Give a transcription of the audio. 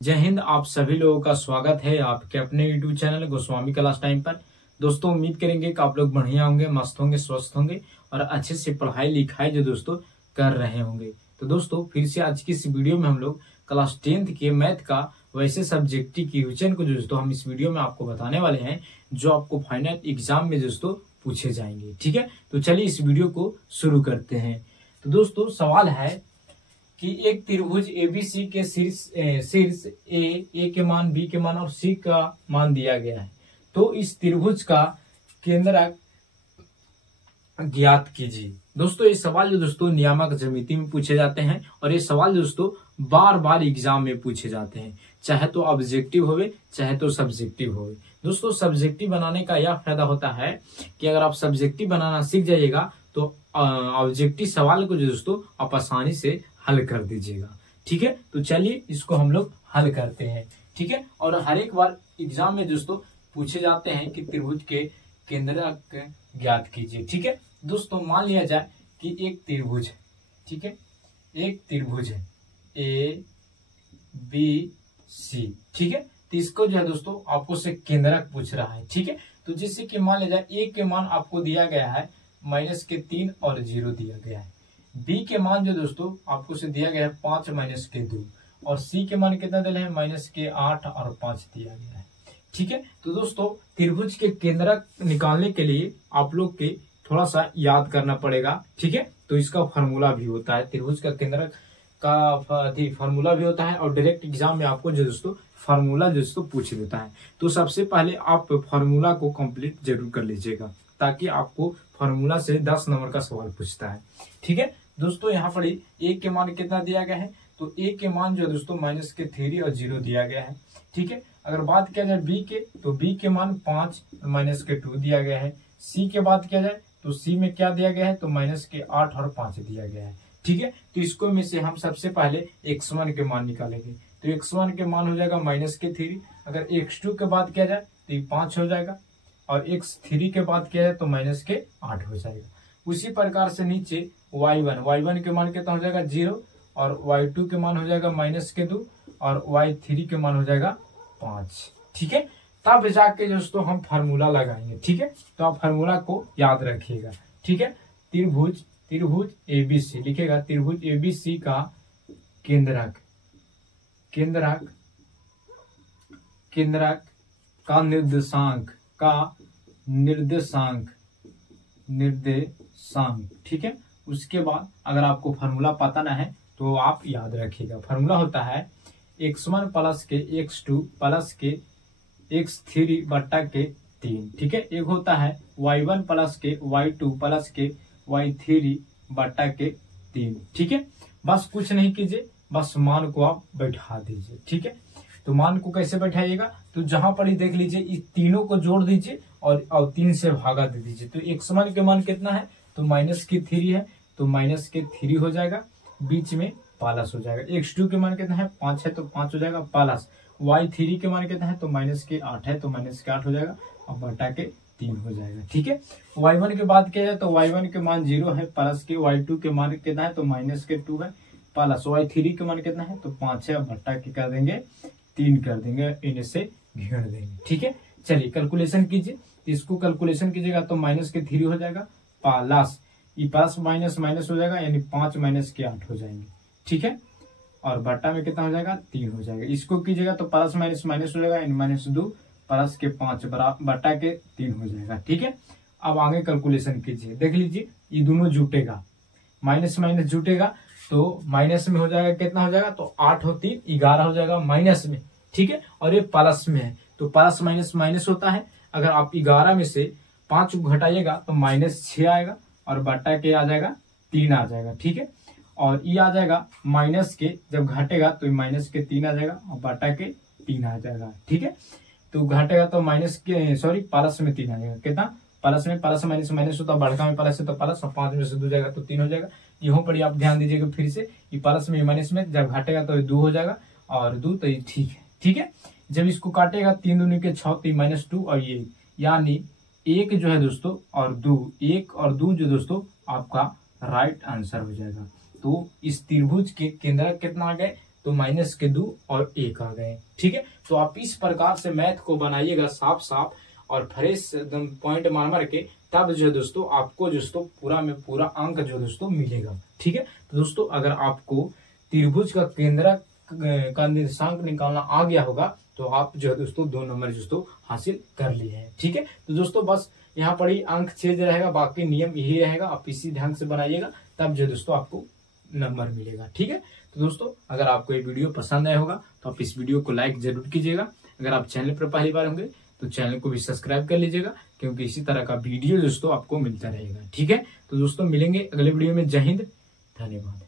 जय हिंद। आप सभी लोगों का स्वागत है आपके अपने YouTube channel Goswami class time पर। दोस्तों उम्मीद करेंगे कि आप लोग बढ़िया होंगे, मस्त होंगे, स्वस्थ होंगे और अच्छे से पढ़ाई लिखाई जो दोस्तों कर रहे होंगे। तो दोस्तों फिर से आज की इस वीडियो में हम लोग क्लास 10th के मैथ का वैसे सब्जेक्ट की क्वेश्चन को दोस्तों हम इस वीडियो में आपको बताने वाले हैं जो आपको फाइनल एग्जाम में दोस्तों पूछे जाएंगे। ठीक है, तो चलिए इस वीडियो को शुरू करते हैं। तो दोस्तों सवाल है कि एक त्रिभुज एबीसी के शीर्ष ए के मान, बी के मान और सी का मान दिया गया है। तो इस त्रिभुज का केंद्रक ज्ञात कीजिए। दोस्तों ये सवाल जो दोस्तों नियामक ज्यामिति में पूछे जाते हैं और ये सवाल दोस्तों बार बार एग्जाम में पूछे जाते हैं, चाहे तो ऑब्जेक्टिव होवे चाहे तो सब्जेक्टिव होवे। दोस्तों सब्जेक्टिव बनाने का यह फायदा होता है कि अगर आप सब्जेक्टिव बनाना सीख जाइएगा तो ऑब्जेक्टिव सवाल को जो दोस्तों आप आसानी से हल कर दीजिएगा। ठीक है, तो चलिए इसको हम लोग हल करते हैं। ठीक है, और हर एक बार एग्जाम में दोस्तों पूछे जाते हैं कि त्रिभुज के केंद्रक ज्ञात कीजिए। ठीक है दोस्तों, मान लिया जाए कि एक त्रिभुज है। ठीक है, एक त्रिभुज है ए बी सी। ठीक है, तो इसको जो है दोस्तों आपको से केंद्रक पूछ रहा है। ठीक है, तो जैसे कि मान लिया जाए ए के मान आपको दिया गया है -3 और 0 दिया गया है। बी के मान जो दोस्तों आपको से दिया गया है 5 - 2 और सी के मान कितना दिया है -8 और 5 दिया गया है। ठीक है, तो दोस्तों त्रिभुज के केंद्रक निकालने के लिए आप लोग के थोड़ा सा याद करना पड़ेगा। ठीक है, तो इसका फार्मूला भी होता है, त्रिभुज का केंद्रक का फार्मूला भी होता है और डायरेक्ट एग्जाम में आपको जो दोस्तों फार्मूला जो दोस्तों पूछ देता है। तो सबसे पहले आप फार्मूला को कंप्लीट जरूर कर लीजिएगा ताकि आपको फार्मूला से 10 नंबर का सवाल पूछता है। ठीक है दोस्तों, यहाँ पर ए के मान कितना दिया गया है, तो ए के मान जो है दोस्तों -3 और 0 दिया गया है। ठीक है, अगर बात किया जाए बी के, तो बी के मान 5 -2 दिया गया है। सी के बात किया जाए तो सी में क्या दिया गया है, तो -8 और 5 दिया गया है। ठीक है, तो इसको में से हम सबसे पहले x1 के मान निकालेंगे। तो x1 के मान हो जाएगा -3। अगर x2 के बात किया जाए तो ये 5 हो जाएगा और x3 के बात किया जाए तो -8 हो जाएगा। उसी प्रकार से नीचे y1 के मान कितना हो जाएगा 0 और y2 के मान हो जाएगा -2 और y3 के मान हो जाएगा 5। ठीक है, तब जाके दोस्तों हम फार्मूला लगाएंगे। ठीक है, तो आप फार्मूला को याद रखिएगा। ठीक है, त्रिभुज एबीसी लिखेगा, त्रिभुज एबीसी का केंद्रक का निर्देशांक। ठीक है, उसके बाद अगर आपको फार्मूला पता ना है तो आप याद रखिएगा। फार्मूला होता है x1 प्लस के x2 प्लस के x3 बट्टा के 3। ठीक है, एक होता है y1 प्लस के y2 प्लस के y3 बट्टा के 3। ठीक है, बस कुछ नहीं कीजिए, बस मान को आप बैठा दीजिए। ठीक है, तो मान को कैसे बैठाइएगा, तो जहां पर ही देख लीजिए इस तीनों को जोड़ दीजिए और 3 से भागा दे दीजिए। तो x1 के मान कितना है, तो -3 है तो -3 हो जाएगा, बीच में प्लस हो जाएगा। x2 के मान कितना है 5 है तो 5 हो जाएगा प्लस, y3 के मान कितना है तो -8 है तो -8 हो जाएगा और बटा के 3 हो जाएगा। ठीक है, y1 की बात किया जाए तो y1 के मान 0 है प्लस के, y2 के मान कितना है तो -2 है प्लस, y3 के मान कितना है तो 5 है, बट्टा के कर देंगे 3 कर देंगे, इन्हें से घेर देंगे। ठीक है, चलिए कैलकुलेशन कीजिए। इसको कैलकुलेशन कीजिएगा तो -3 हो जाएगा प्लस, ये प्लस माइनस माइनस हो जाएगा यानी 5 -8 हो जाएंगे। ठीक है, और बट्टा में कितना हो जाएगा 3 हो जाएगा। इसको कीजिएगा तो प्लस माइनस माइनस हो जाएगा यानी -2 प्लस के 5 बट्टा के 3 हो जाएगा। ठीक है, अब आगे कैलकुलेशन कीजिए, देख लीजिए ये दोनों जुटेगा, माइनस माइनस जुटेगा तो माइनस में हो जाएगा, कितना हो जाएगा तो 8 और 3 11 हो जाएगा माइनस में। ठीक है, और ये प्लस में है तो प्लस माइनस माइनस होता है। अगर आप 11 में से 5 को घटाइएगा तो -6 आएगा और बट्टा के आ जाएगा 3 आ जाएगा। ठीक है, और ये आ जाएगा माइनस के, जब घटेगा तो माइनस के 3 आ जाएगा और बट्टा के 3 आ जाएगा। ठीक है, तो घटेगा तो प्लस में 3 आ जाएगा, कितना प्लस में, प्लस माइनस माइनस होता है, बड़का में प्लस है तो प्लस, और 5 में से 2 जाएगा तो 3 हो जाएगा। यहाँ पर आप ध्यान दीजिएगा फिर से, ये प्लस में माइनस में जब घटेगा तो 2 हो जाएगा और 2 तो ये ठीक है। ठीक है, जब इसको काटेगा 3 दूनी के 6 तो -2 और ये यानी 1 जो है दोस्तों और 2, 1 और 2 जो दोस्तों आपका राइट आंसर हो जाएगा। तो इस त्रिभुज के केंद्रक कितना आ गए, तो -2 और 1 आ गए। ठीक है, तो आप इस प्रकार से मैथ को बनाइएगा साफ साफ और फ्रेश एकदम पॉइंट मार के, तब जो है दोस्तों आपको दोस्तों पूरा में पूरा अंक जो दोस्तों मिलेगा। ठीक है, तो दोस्तों अगर आपको त्रिभुज का केंद्रक का निर्देशांक निकालना आ गया होगा तो आप जो है दोस्तों 2 नंबर दोस्तों हासिल कर लिए हैं। ठीक है, तो दोस्तों बस यहाँ पर ही अंक छेद रहेगा, बाकी नियम यही रहेगा, आप इसी ढंग से बनाइएगा, तब जो दोस्तों आपको नंबर मिलेगा। ठीक है, तो दोस्तों अगर आपको ये वीडियो पसंद आया होगा तो आप इस वीडियो को लाइक जरूर कीजिएगा। अगर आप चैनल पर पहली बार होंगे तो चैनल को भी सब्सक्राइब कर लीजिएगा, क्योंकि इसी तरह का वीडियो दोस्तों आपको मिलता रहेगा। ठीक है, तो दोस्तों मिलेंगे अगले वीडियो में। जय हिंद, धन्यवाद।